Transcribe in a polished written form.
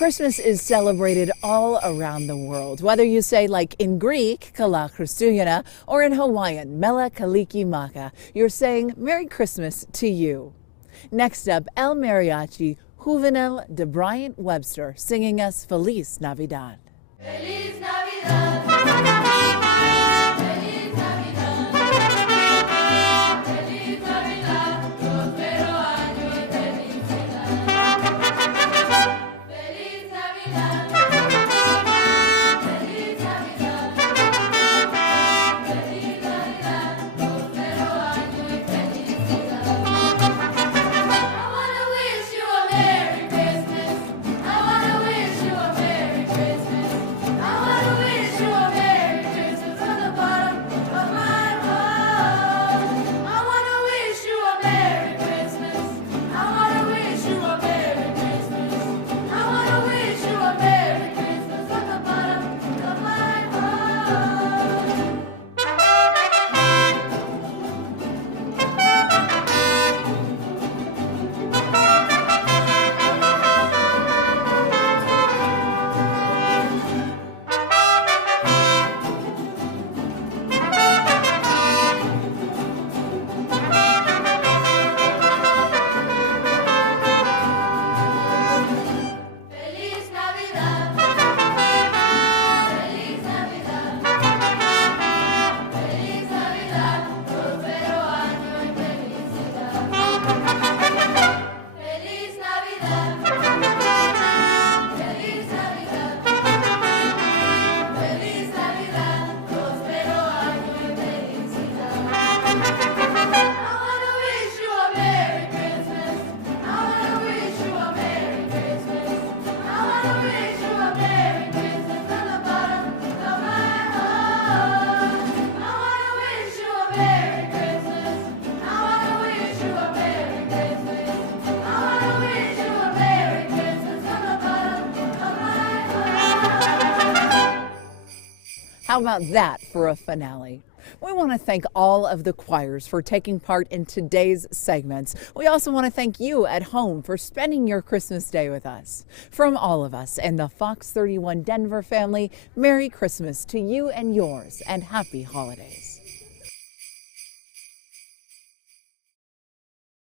Christmas is celebrated all around the world, whether you say like in Greek, Kala Christougena, or in Hawaiian, Mele Kalikimaka, you're saying Merry Christmas to you. Next up, El Mariachi, Juvenal de Bryant Webster, singing us Feliz Navidad. Feliz Navidad. Feliz Navidad. Feliz Navidad. Próspero año y felicidad. Feliz Navidad. Feliz Navidad. Feliz Navidad. Próspero año y felicidad. I wanna wish you a Merry Christmas. I wanna wish you a Merry Christmas. I wanna wish you a Merry Christmas from the bottom of my heart. I wanna wish you a Merry Christmas. I wanna wish you a Merry Christmas. I wanna wish you a Merry Christmas from the bottom of my heart. Feliz Navidad. Feliz Navidad. Feliz Navidad. Próspero año y felicidad. Feliz Navidad. Feliz Navidad. Feliz Navidad. Próspero año y felicidad. I wanna wish you a Merry Christmas. I wanna wish you a Merry Christmas. I wanna wish you a Merry Christmas from the bottom of my heart. I wanna wish you a Merry Christmas. I wanna wish you a Merry Christmas. I wanna wish you a Merry Christmas from the bottom of my heart. How about that for a finale? We want to thank all of the choirs for taking part in today's segments. We also want to thank you at home for spending your Christmas day with us. From all of us and the Fox 31 Denver family, Merry Christmas to you and yours, and happy holidays.